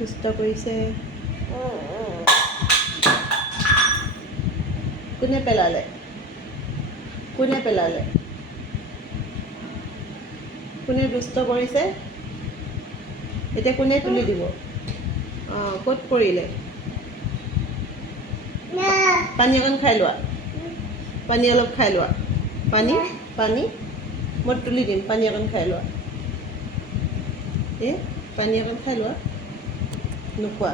দুষ্ট কৰিছে কোনে পেলালে কোনে দুষ্ট কৰিছে এতিয়া কোনে তুলি দিব অঁ ক'ত পৰিলে পানী অকণ খাই লোৱা পানী অলপ খাই লোৱা পানী মই তুলি দিম পানী অকণ খাই লোৱা পানী অকণ খাই লোৱা নোখোৱা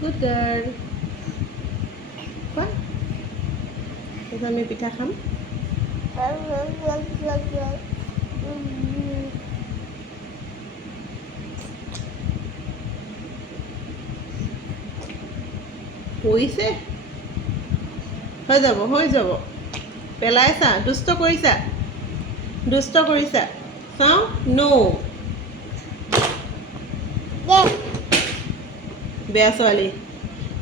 গুড গাৰ্ল খোৱা তাৰপিছত আমি পিঠা খাম পৰিছে হৈ যাব পেলাইছা দুষ্ট কৰিছা চাওঁ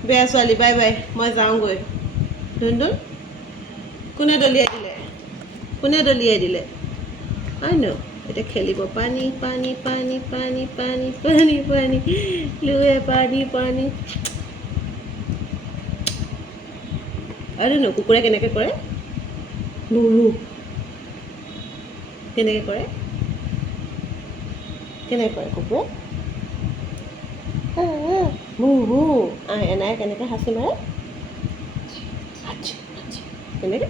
বেয়া ছোৱালী বাই বাই মই যাওঁগৈ ধুন্দুন কোনে দলিয়াই দিলে হয় ন এতিয়া খেলিব পানী লুৱে পানী আৰু ন কুকুৰে কেনেকৈ কৰে কেনেকৈ কৰে কুকুৰে এনাই কেনেকৈ হাঁচি মাৰে কেনেকৈ